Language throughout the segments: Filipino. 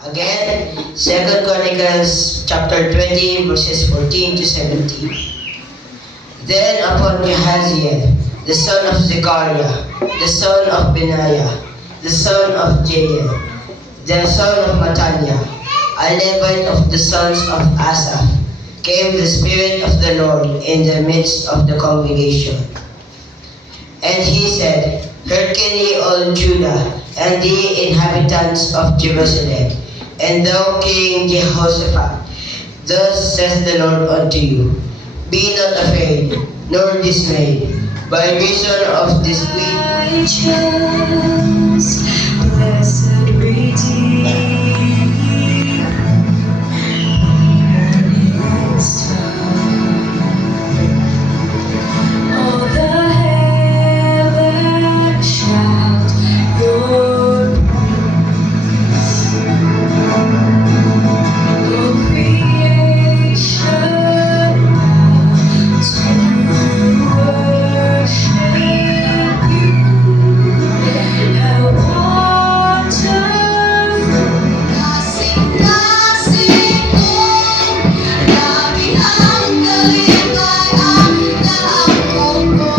Again, 2 Chronicles chapter 20 verses 14 to 17. Then upon Jahaziel, the son of Zechariah, the son of Benaiah, the son of Jael, the son of Mattaniah, a Levite of the sons of Asaph, came the Spirit of the Lord in the midst of the congregation. And he said, Hearken ye all Judah, and ye inhabitants of Jerusalem, and thou King Jehoshaphat, thus saith the Lord unto you, Be not afraid, nor dismayed, by reason of this righteous, blessed Redeemer, is all the heavens shout your praise. All creation bows to worship you. How wonderful! Kasing-kasing kong labihang kalimay ang naangkong ko.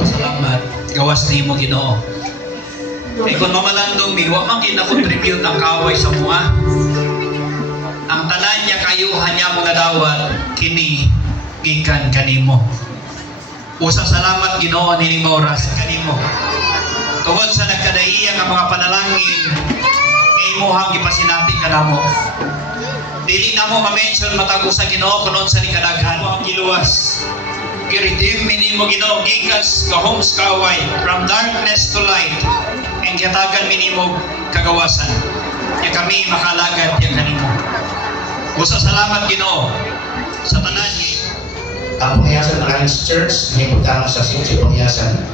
Salamat. Gawas ni mo Ginoo. Kay kung mamalandong mi, wa man gina-contribute ang kaway sa mga. Ang tanan niya kayuhan niya mga dawat, kini gikan kanimo. Usa salamat Ginoo nini oras kanimo. Tungod sa nagkadaiya nga mga panalangin, kay imuhang gipasinati kanamo. Dili na mo ma-mention matag sa Ginoo kunon sa nikadaghan ang giluwas. I-redeem minimo Ginoo gikas kahong kaway from darkness to light and katagan minimo kagawasan. Ya kami makalagad ya kanimo. Usa salamat Ginoo sa tanan ni Ang Pangyasan Alliance Church himutang sa Sitio Pangyasan.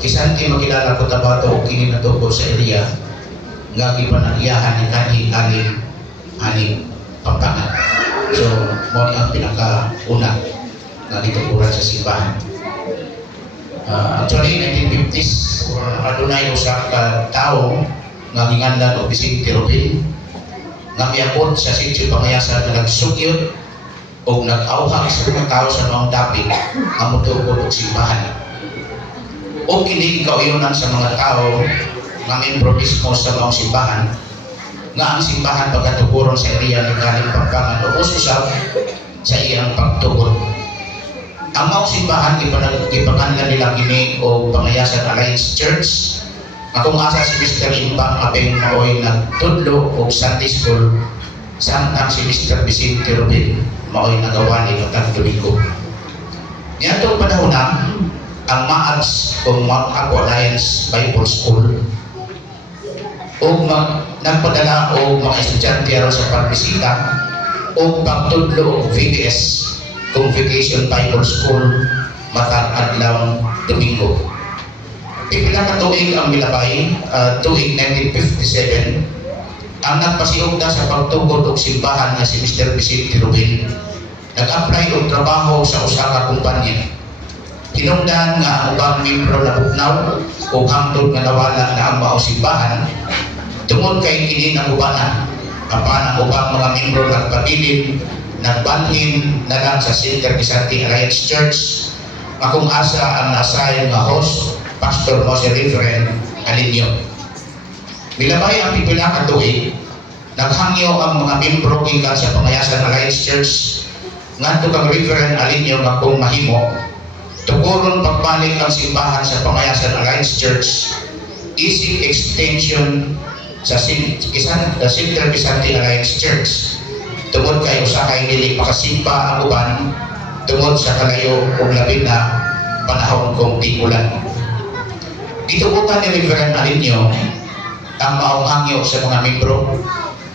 Kisanti makilala ko tabato o kini natuko sa area nga gipanagyahan ni kanhi ani pampangan. So mo ni ang pinakauna na ditukuran sa simbahan. Actually, 1950s, adunay usa ka tawo nga gingandan og Vicente Robin nga miabot sa Sitio Pangyasan nga nagsugyot o nag-auhag sa mga tao sa mga dapit nga motukod og simbahan. O kini kauyonan sa mga tao nga membro mismo sa mga simbahan nga ang simbahan pagkatukuron sa area ni kaning pagpangan o ususab sa iyang pagtukod. Ang mga simbahan ipanganlan nila kini o Pangyasan Alliance Church nga kung asa si Mr. Impang Abeng maoy nagtudlo og Sunday School samtang si Mr. Vicente Robin maoy nagawa ni katag Domingo. Niadtong panahon na ang MAABS o Ako Alliance Bible School o nagpadala o mga estudyante aron sa pagbisita o pagtudlo o VBS Convocation Bible School matag adlaw Domingo. Pipila ka tuig ang milabay, tuig 1957, ang nagpasiugda sa pagtukod og simbahan nga si Mr. Vicente Robin nag-apply og trabaho sa usa ka kumpanya. Hinungdan nga ang ubang membro na bugnaw o hangtod nga nawala na ang mao simbahan tungod kay kini nagubanan. Apan ang ubang mga membro nagpabilin, nagbanhin na lang sa Center Crisanti Alliance Church akong asa ang nasayon nga host, Pastor Jose Reverend Alinio. Milabay ang pipila ka tuig, naghangyo ang mga membro gikan sa Pangyasan Alliance Church ngadto kang Reverend Alinio nga kung mahimo tukuron pagbalik ang simbahan sa Pangyasan Alliance Church isig extension sa Center Crisanti Alliance Church tungod kay usahay dili makasimba ang uban tungod sa kalayo ug labi na panahon kong tigulan. Gitukutan ni Reverend Alinio ang maong hangyo sa mga membro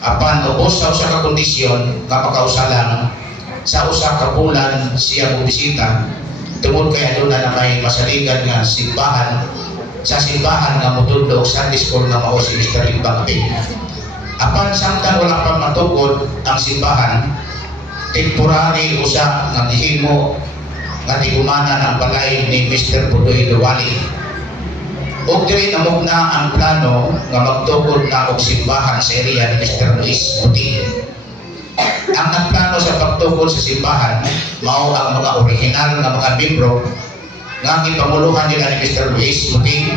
apan ubos sa usa ka kondisyon nga makausalang sa usa ka bulan siya mobisita tungod kay aduna na may masaligan nga simbahan sa simbahan nga motudlo Sunday School nga mao si Mr. Impang Abeng. Apan samtang wala pa matukod ang simbahan, temporary usa nga gihimo nga tigumanan ang balay ni Mr. Budoy Duwali. O diri namog na ang plano nga magtukod na og simbahan sa area ni Mr. Luis Buti. Ang nagplano sa pagtukod sa simbahan mao ang mga original nga mga membro nga gipamuluhan nila ni Mr. Luis Buti,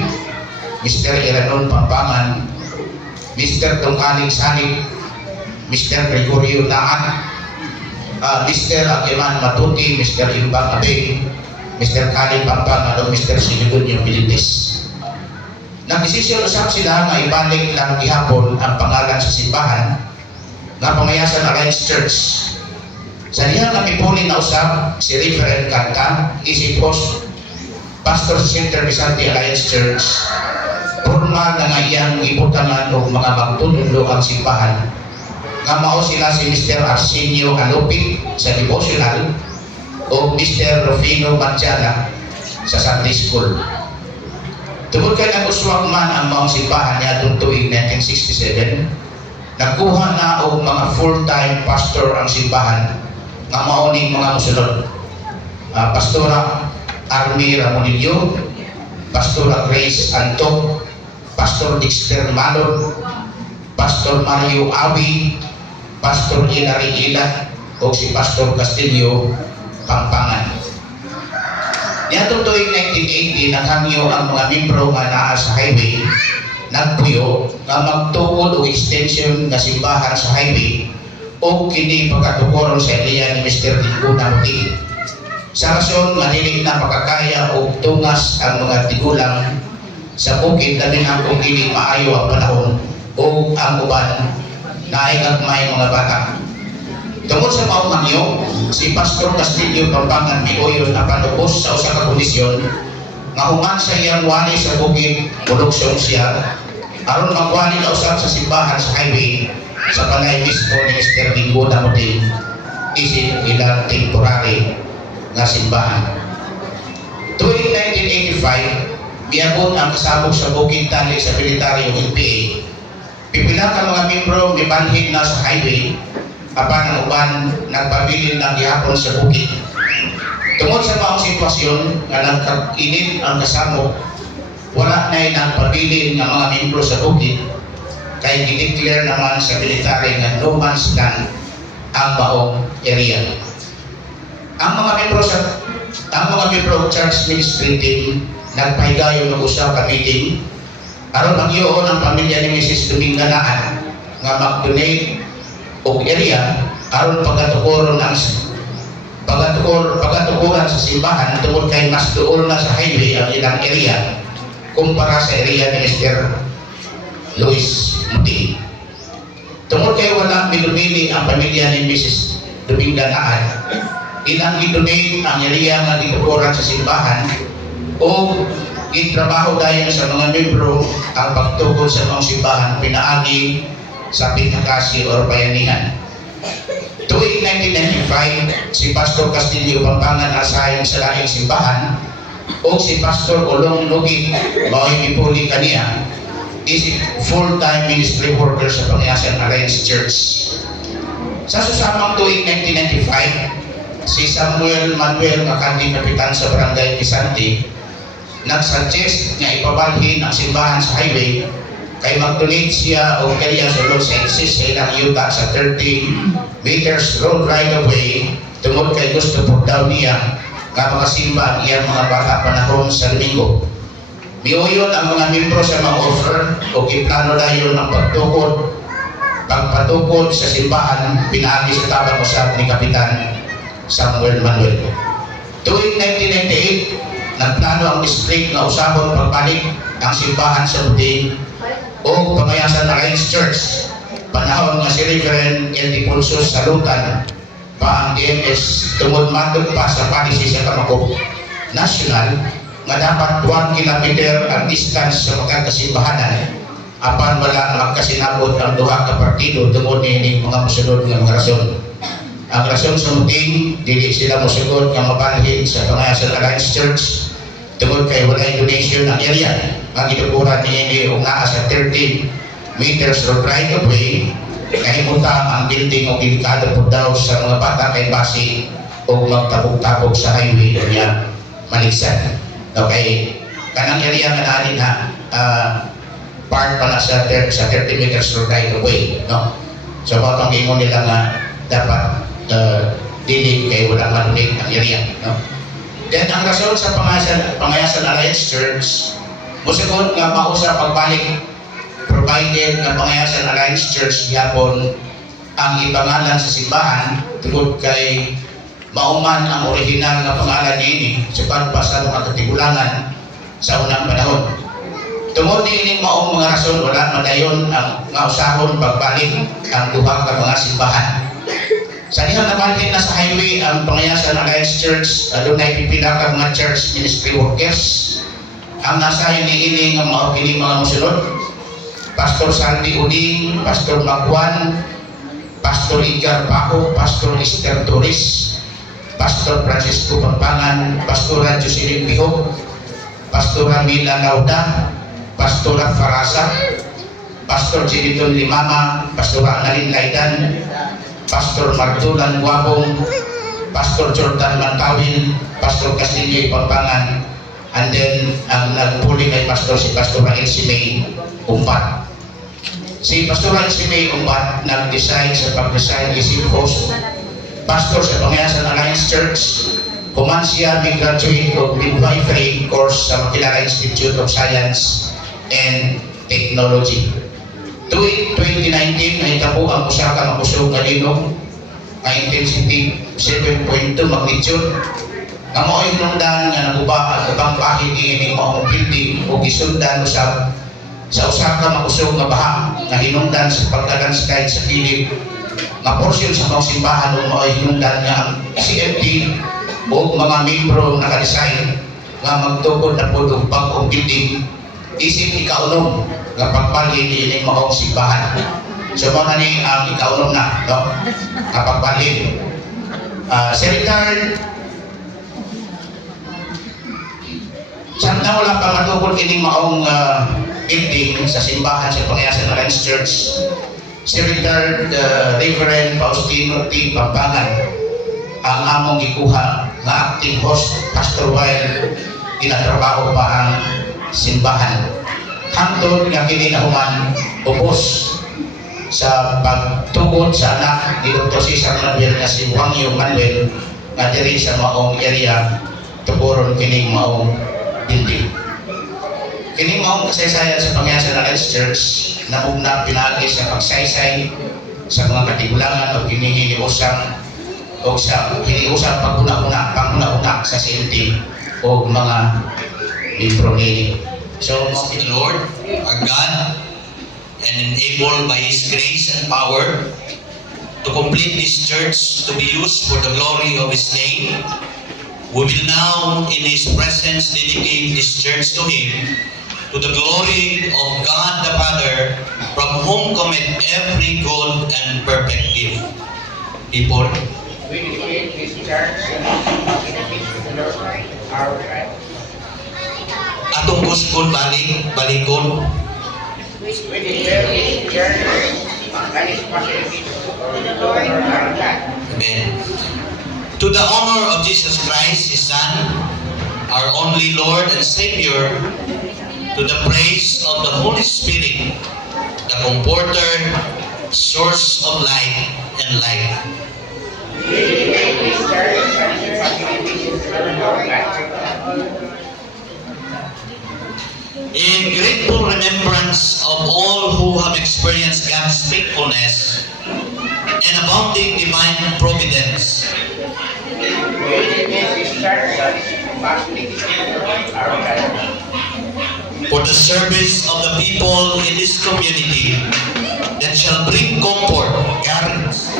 Mr. Iranon Pampangan, Mr. Tungkaling Sanik, Mr. Gregorio Naat, Mr. Akiman Matuti, Mr. Imbang Abe, Mr. Kali Pampangan o Mr. Sinigunyo Bilitis. Nagdesisyon usap sila nga ibalik lang gihapon ang pangalan sa simbahan nga pamayasan Alliance Church. Sa diha nga mipuli na usap si Reverend Kanta, isipos Pastor sa Center Vicente Alliance Church, formal nga iyang ibutangan o mga magtutulo ang simbahan nga mao sila si Mr. Arsenio Alupit sa devotional o Mr. Rufino Manchana sa Sunday School. Tungkol kay nag-uswag man ang mga simbahan niya tuwing 1967, nagkuha na og mga full-time pastor ang simbahan nga mauning mga musulod. Pastora Army Ramonillo, Pastora Grace Antok, Pastor Dexter Malon, Pastor Mario Awi, Pastor Hilary Ila, o si Pastor Castillo Pampangan. Niadtong tuwing 1980, naghangyo ang mga membro nga naa sa highway, nagpuyo nga magtukod o extension nga simbahan sa highway o kini pagkatukoron sa area ni Mr. Linguna Muti. Sa rason nga dili na makakaya o tungas ang mga tigulang sa bukid labi na kung dili maayo ang panahon o ang uban na ay gagmay mga bata. Tungkol sa maong mangyo, si Pastor Castillo Pampangan miuyon na panubos sa usa ka kondisyon nga human sa iyang wali sa bukid produksyon siya aron magwali na usab sa simbahan sa highway sa balay mismo ni Mr. Linguna Muti isip ilang temporary nga simbahan. Tuwing 1985, miabot ang kasabog sa bukid tali sa militaryo NPA. Pipila ka mga membro mibanhin na sa highway apan ang uban nagpabilin ng gihapon sa bukid. Tungod sa mga sitwasyon nga nagkainit ang kasabog, wala na'y nagpabilin ng mga membro sa bukid kay gideclare naman sa military nga no man's land ang baong area. Ang mga membro church ministry team nagpahigayon ng usa ka meeting aron magyoon ang pamilya ni Mrs. Dominga Naan nga mag-donate og area aron pagatukoron sa simbahan tungod kay mas duol na sa highway ang ilang area kumpara sa area ni Mr. Luis Muti. Tungod kay wala minumili ang pamilya ni Mrs. Dominga Naan, ilang i-donate ang area nga gitukoran sa simbahan o itrabaho dayon sa mga membro ang pagtukod sa mga simbahan pinaagi sa Pinakasi or Bayanihan. Tuwing 1995, si Pastor Castillo Pampangan asayon sa laing simbahan o si Pastor Olong Lugit mao'y ipuli kaniya is full-time ministry worker sa Pangasinan Alliance Church. Sa susamang tuwing 1995, si Samuel Manuel nga kanhi kapitan sa Barangay Quisante nagsuggest nga ipabalhin ang simbahan sa highway kay mag-donate siya o kaya sulod sa exist sa ilang yuta sa 30 meters road right of way tungod kay gusto po daw niya nga makasimba ang iyang mga bata panahon sa Domingo. Miuyon ang mga membro sa mga offer o iplano dayon ang pagpatukod sa simbahan pinaagi sa tabang usab ni Kapitan Samuel Manuel. Tuwing 1998, nagplano ang district na usabon pagbalik ang simbahan sa Buti o pamayasan na Alliance Church. Panahon nga si Reverend L.D. Pulsos salutan pa ang DMS tungod matod pa sa policy sa Kamakop National nga dapat 1 kilometer ang distance sa magkakasimbahanan apan wala magkasinabot ang duha ka partido tungod ni mga musunod nga mga rason. Ang rason sa muting dili sila musugod nga mabalhin sa Pamayasan Alliance Church tungod kay walay donation ang area ang gitukuran niya og naa sa 30 meters road right of way kahimutang ang building o delikado po daw sa mga bata kay base o magtabog-tabog sa highway o niya maligsan. Okay, kanang area nga naanin ha, part pa na sa 30 meters right away, no? So mga ingon nila nga dapat dilig kay wala malunig ang area, no? Then ang rason sa Pangayasan Alliance Church, musikot nga mausa pagbalik provided nga Pangayasan Alliance Church yapon ang ipangalan sa simbahan tungod kay mauman ang original nga pangalan niini sa pa sa mga katigulangan sa unang panahon. Tungod niining maong mga rason wala madayon ang nga usahon pagbalik ang duha ka mga simbahan. Sa dihang nabalhin na sa highway ang Pangayasan Alliance Church, adunay pipila ka mga church ministry workers. Ang nasayon niini nga mao kini mga mosunod: Pastor Sandy Uding, Pastor Magwan, Pastor Edgar Paco, Pastor Esther Torres, Pastor Francisco Pampangan, Pastora Jocelyn Bihog, Pastora Mila Lauda, Pastora Farasa, Pastor Jiliton Limama, Pastora Annalyn Laidan, Pastor Martulan Guabong, Pastor Jordan Mantawin, Pastor Castillo Pampangan, and then ang nagpuli kay Pastor si Pastora Elsie May Umpat. Si Pastora Elsie May Umpat nag-decide sa pag-resign isip host pastor sa Pangayasan Alliance Church. Human siya mag-graduate of midwifery course sa Makilara Institute of Science and Technology. Tuwing 2019 ay tabo ang usa ka makusog nga linog nga intensity 7.2 magnitude. Ang mga hinungdan nga naguba at ubang bahid ini maong building o gisundan usab sa usa ka makusog nga baha nga hinungdan sa pagka-landslide sa kilid nga porsyon sa mga simbahan o mga hinungdan nga ang CFD o mga membro naka-design nga magtukod na po ng bagong building isip ikaunom nga pagbalhin ini mga simbahan. So mga ni ang ikaunom na, no? Nga pagbalhin. Secretary, saan na wala pa matukod kining maong building sa simbahan sa Pangayasan Alliance Church, Secretary Reverend Faustino T. Pampangan ang among gikuha nga acting host pastor while ginatrabaho pa ang simbahan. Hangtod nga kini nahuman ubos sa pagtugod sa anak ni Dr. Cesar Manuel nga si Wangyo Manuel nga diri sa maong area tuburon kining maong building. Kini maong kasaysayan sa Pangayasan Alliance Church na muna pinagi sa pagsaysay sa mga katigulangan o hinihiniusang o sa hiniusang paguna-una, panguna-una sa CLT o mga membro nini. So, of the Lord, our God, and enabled by His grace and power to complete this church to be used for the glory of His name, we will now, in His presence, dedicate this church to Him, to the glory of God the Father, from whom cometh every good and perfect gift. People, We dedicate this church in the Lord our God. atong kusgon balikon. We declare this church and its facilities for the Lord our God. Amen. To the honor of Jesus Christ, His Son, our only Lord and Savior, to the praise of the Holy Spirit, the Comforter, source of light and life. We dedicate this church and its facilities for the Lord our God. In grateful remembrance of all who have experienced God's faithfulness and abounding divine providence, We dedicate this church and its facilities for the Lord our God. for the service of the people in this community that shall bring comfort, guidance,